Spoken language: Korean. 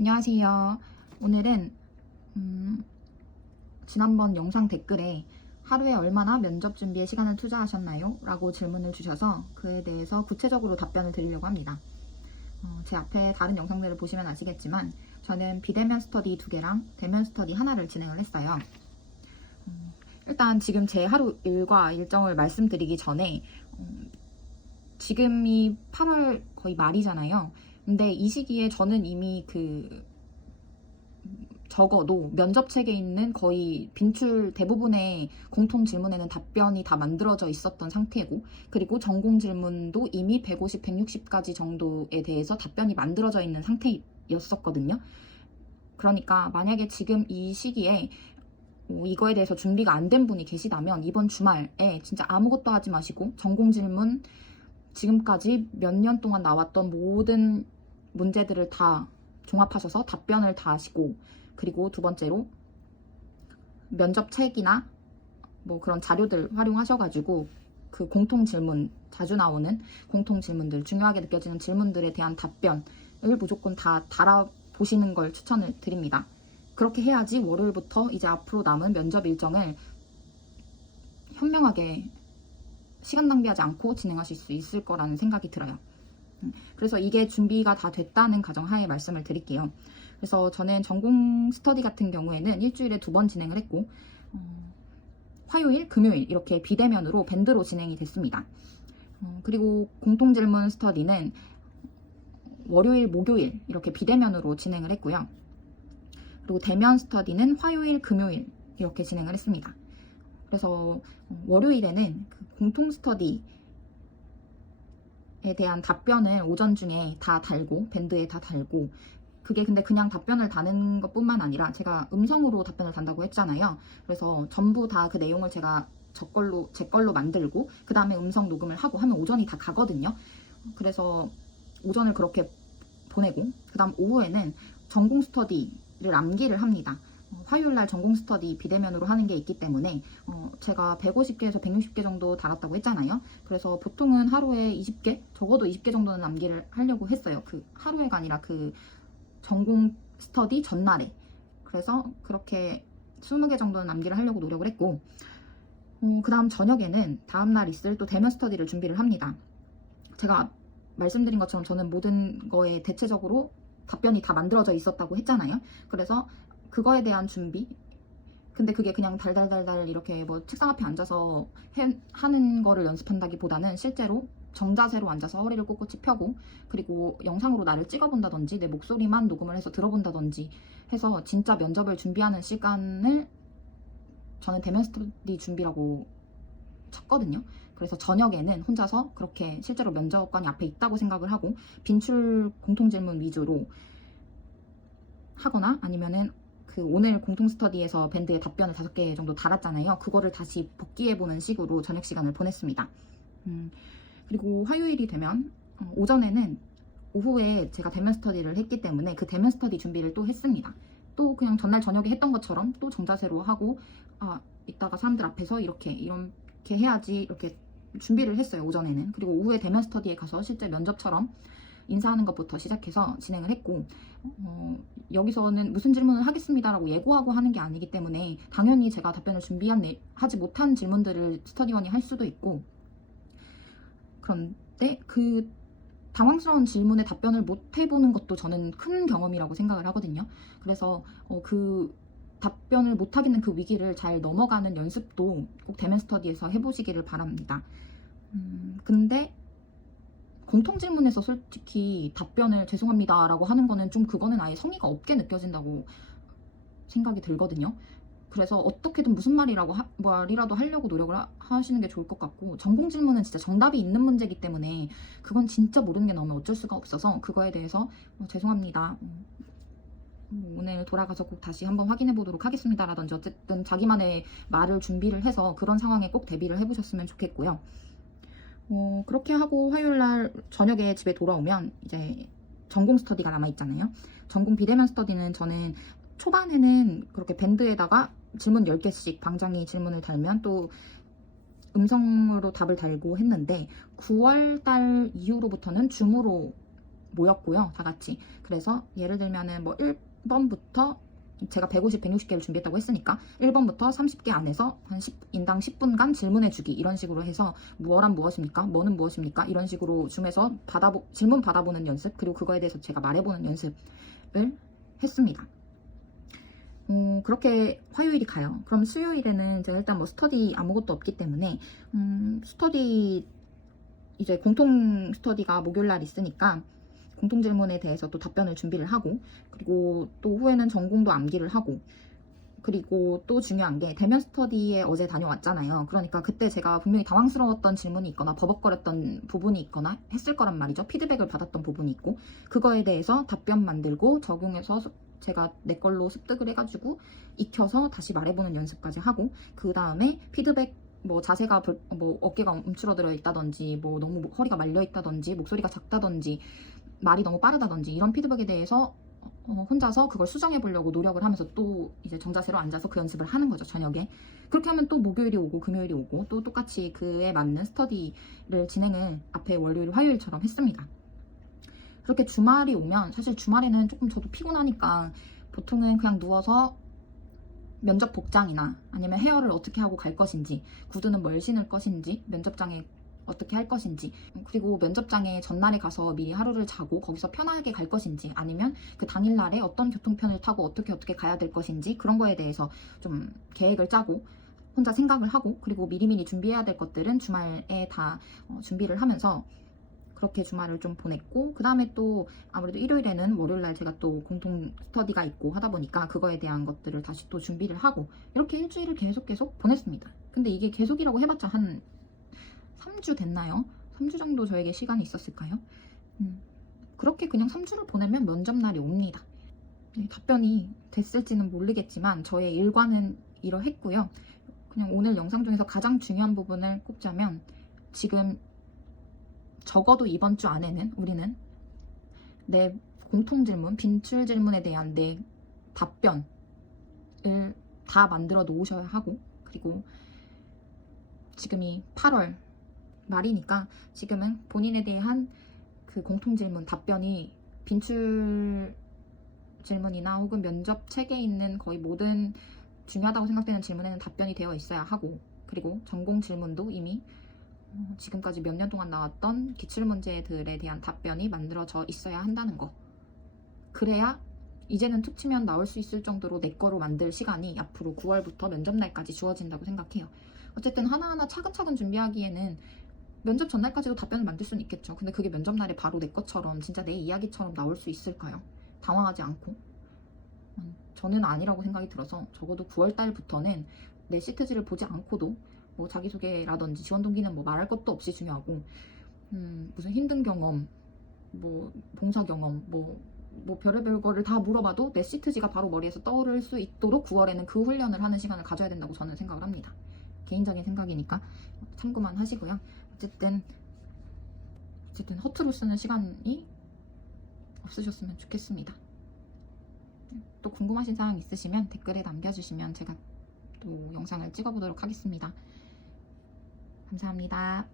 안녕하세요. 오늘은 지난번 영상 댓글에 하루에 얼마나 면접 준비에 시간을 투자하셨나요? 라고 질문을 주셔서 그에 대해서 구체적으로 답변을 드리려고 합니다. 제 앞에 다른 영상들을 보시면 아시겠지만 저는 비대면 스터디 2개랑 대면 스터디 하나를 진행을 했어요. 일단 지금 제 하루 일과 일정을 말씀드리기 전에 지금이 8월 거의 말이잖아요. 근데 이 시기에 저는 이미 적어도 면접책에 있는 거의 빈출 대부분의 공통 질문에는 답변이 다 만들어져 있었던 상태고, 그리고 전공 질문도 이미 150, 160가지 정도에 대해서 답변이 만들어져 있는 상태였었거든요. 그러니까 만약에 지금 이 시기에 이거에 대해서 준비가 안 된 분이 계시다면 이번 주말에 진짜 아무것도 하지 마시고 전공 질문 지금까지 몇 년 동안 나왔던 모든 문제들을 다 종합하셔서 답변을 다 하시고, 그리고 두 번째로 면접책이나 뭐 그런 자료들 활용하셔가지고 그 공통 질문, 자주 나오는 공통 질문들, 중요하게 느껴지는 질문들에 대한 답변을 무조건 다 달아보시는 걸 추천을 드립니다. 그렇게 해야지 월요일부터 이제 앞으로 남은 면접 일정을 현명하게 시간 낭비하지 않고 진행하실 수 있을 거라는 생각이 들어요. 그래서 이게 준비가 다 됐다는 가정하에 말씀을 드릴게요. 그래서 저는 전공 스터디 같은 경우에는 일주일에 2번 진행을 했고, 화요일, 금요일 이렇게 비대면으로 밴드로 진행이 됐습니다. 그리고 공통질문 스터디는 월요일, 목요일 이렇게 비대면으로 진행을 했고요. 그리고 대면 스터디는 화요일, 금요일 이렇게 진행을 했습니다. 그래서 월요일에는 그 공통 스터디에 대한 답변을 오전 중에 다 달고, 밴드에 다 달고, 그게 근데 그냥 답변을 다는 것뿐만 아니라 제가 음성으로 답변을 단다고 했잖아요. 그래서 전부 다 그 내용을 제가 제 걸로 만들고 그 다음에 음성 녹음을 하고 하면 오전이 다 가거든요. 그래서 오전을 그렇게 보내고, 그 다음 오후에는 전공 스터디를 암기를 합니다. 화요일날 전공 스터디 비대면으로 하는 게 있기 때문에 제가 150개에서 160개 정도 달았다고 했잖아요. 그래서 보통은 하루에 20개, 적어도 20개 정도는 암기를 하려고 했어요. 그 하루에가 아니라 그 전공 스터디 전날에. 그래서 그렇게 20개 정도는 암기를 하려고 노력을 했고, 그 다음 저녁에는 다음날 있을 또 대면 스터디를 준비를 합니다. 제가 말씀드린 것처럼 저는 모든 거에 대체적으로 답변이 다 만들어져 있었다고 했잖아요. 그래서 그거에 대한 준비, 근데 그게 그냥 달달달달 이렇게 뭐 책상 앞에 앉아서 하는 거를 연습한다기보다는 실제로 정자세로 앉아서 허리를 꼿꼿이 펴고, 그리고 영상으로 나를 찍어본다든지 내 목소리만 녹음을 해서 들어본다든지 해서 진짜 면접을 준비하는 시간을 저는 대면 스터디 준비라고 쳤거든요. 그래서 저녁에는 혼자서 그렇게 실제로 면접관이 앞에 있다고 생각을 하고 빈출 공통질문 위주로 하거나, 아니면은 그 오늘 공통 스터디에서 밴드에 답변을 5개 정도 달았잖아요. 그거를 다시 복기해보는 식으로 저녁 시간을 보냈습니다. 그리고 화요일이 되면 오전에는 오후에 제가 대면 스터디를 했기 때문에 그 대면 스터디 준비를 또 했습니다. 또 그냥 전날 저녁에 했던 것처럼 또 정자세로 하고, 이따가 사람들 앞에서 이렇게 해야지 이렇게 준비를 했어요, 오전에는. 그리고 오후에 대면 스터디에 가서 실제 면접처럼 인사하는 것부터 시작해서 진행을 했고, 여기서는 무슨 질문을 하겠습니다라고 예고하고 하는 게 아니기 때문에 당연히 제가 답변을 하지 못한 질문들을 스터디원이 할 수도 있고, 그런데 그 당황스러운 질문에 답변을 못 해보는 것도 저는 큰 경험이라고 생각을 하거든요. 그래서 그 답변을 못 하겠는 그 위기를 잘 넘어가는 연습도 꼭 대면 스터디에서 해보시기를 바랍니다. 근데 공통 질문에서 솔직히 답변을 죄송합니다 라고 하는 거는 좀, 그거는 아예 성의가 없게 느껴진다고 생각이 들거든요. 그래서 어떻게든 무슨 말이라도 하려고 노력을 하시는 게 좋을 것 같고, 전공 질문은 진짜 정답이 있는 문제이기 때문에 그건 진짜 모르는 게 너무 어쩔 수가 없어서 그거에 대해서 죄송합니다, 오늘 돌아가서 꼭 다시 한번 확인해 보도록 하겠습니다 라든지, 어쨌든 자기만의 말을 준비를 해서 그런 상황에 꼭 대비를 해보셨으면 좋겠고요. 그렇게 하고 화요일날 저녁에 집에 돌아오면 이제 전공 스터디가 남아있잖아요. 전공 비대면 스터디는 저는 초반에는 그렇게 밴드에다가 질문 10개씩 방장이 질문을 달면 또 음성으로 답을 달고 했는데, 9월달 이후로부터는 줌으로 모였고요. 다 같이. 그래서 예를 들면은 뭐 1번부터 제가 150, 160개를 준비했다고 했으니까 1번부터 30개 안에서 한 10인당 10분간 질문해주기 이런 식으로 해서 무엇란 무엇입니까? 뭐는 무엇입니까? 이런 식으로 줌에서 질문 받아보는 연습, 그리고 그거에 대해서 제가 말해보는 연습을 했습니다. 그렇게 화요일이 가요. 그럼 수요일에는 제가 일단 뭐 스터디 아무것도 없기 때문에 스터디 이제 공통 스터디가 목요일 날 있으니까 공통 질문에 대해서 또 답변을 준비를 하고, 그리고 또 후에는 전공도 암기를 하고, 그리고 또 중요한 게 대면 스터디에 어제 다녀왔잖아요. 그러니까 그때 제가 분명히 당황스러웠던 질문이 있거나 버벅거렸던 부분이 있거나 했을 거란 말이죠. 피드백을 받았던 부분이 있고, 그거에 대해서 답변 만들고 적용해서 제가 내 걸로 습득을 해가지고 익혀서 다시 말해보는 연습까지 하고, 그 다음에 피드백 뭐 자세가 뭐 어깨가 움츠러들어 있다든지, 뭐 너무 허리가 말려 있다든지, 목소리가 작다든지, 말이 너무 빠르다든지 이런 피드백에 대해서 혼자서 그걸 수정해 보려고 노력을 하면서 또 이제 정자세로 앉아서 그 연습을 하는 거죠, 저녁에. 그렇게 하면 또 목요일이 오고 금요일이 오고 또 똑같이 그에 맞는 스터디를 진행을 앞에 월요일, 화요일처럼 했습니다. 그렇게 주말이 오면, 사실 주말에는 조금 저도 피곤하니까 보통은 그냥 누워서 면접 복장이나 아니면 헤어를 어떻게 하고 갈 것인지, 구두는 뭘 신을 것인지, 면접장에 어떻게 할 것인지, 그리고 면접장에 전날에 가서 미리 하루를 자고 거기서 편하게 갈 것인지, 아니면 그 당일날에 어떤 교통편을 타고 어떻게 가야 될 것인지, 그런 거에 대해서 좀 계획을 짜고 혼자 생각을 하고, 그리고 미리미리 준비해야 될 것들은 주말에 다 준비를 하면서 그렇게 주말을 좀 보냈고, 그 다음에 또 아무래도 일요일에는 월요일날 제가 또 공통 스터디가 있고 하다 보니까 그거에 대한 것들을 다시 또 준비를 하고, 이렇게 일주일을 계속 보냈습니다. 근데 이게 계속이라고 해봤자 한 3주 됐나요? 3주 정도 저에게 시간이 있었을까요? 그렇게 그냥 3주를 보내면 면접날이 옵니다. 네, 답변이 됐을지는 모르겠지만 저의 일과는 이러했고요. 그냥 오늘 영상 중에서 가장 중요한 부분을 꼽자면, 지금 적어도 이번 주 안에는 우리는 내 공통 질문, 빈출 질문에 대한 내 답변을 다 만들어 놓으셔야 하고, 그리고 지금이 8월 말이니까 지금은 본인에 대한 그 공통 질문 답변이 빈출 질문이나 혹은 면접 책에 있는 거의 모든 중요하다고 생각되는 질문에는 답변이 되어 있어야 하고, 그리고 전공 질문도 이미 지금까지 몇 년 동안 나왔던 기출문제들에 대한 답변이 만들어져 있어야 한다는 거. 그래야 이제는 툭 치면 나올 수 있을 정도로 내 거로 만들 시간이 앞으로 9월부터 면접날까지 주어진다고 생각해요. 어쨌든 하나하나 차근차근 준비하기에는 면접 전날까지도 답변을 만들 수는 있겠죠. 근데 그게 면접날에 바로 내 것처럼 진짜 내 이야기처럼 나올 수 있을까요? 당황하지 않고? 저는 아니라고 생각이 들어서 적어도 9월달부터는 내 시트지를 보지 않고도 뭐 자기소개라든지 지원 동기는 뭐 말할 것도 없이 중요하고, 무슨 힘든 경험, 뭐 봉사 경험, 뭐 별의별 거를 다 물어봐도 내 시트지가 바로 머리에서 떠오를 수 있도록 9월에는 그 훈련을 하는 시간을 가져야 된다고 저는 생각을 합니다. 개인적인 생각이니까 참고만 하시고요. 어쨌든 허투루 쓰는 시간이 없으셨으면 좋겠습니다. 또 궁금하신 사항 있으시면 댓글에 남겨주시면 제가 또 영상을 찍어보도록 하겠습니다. 감사합니다.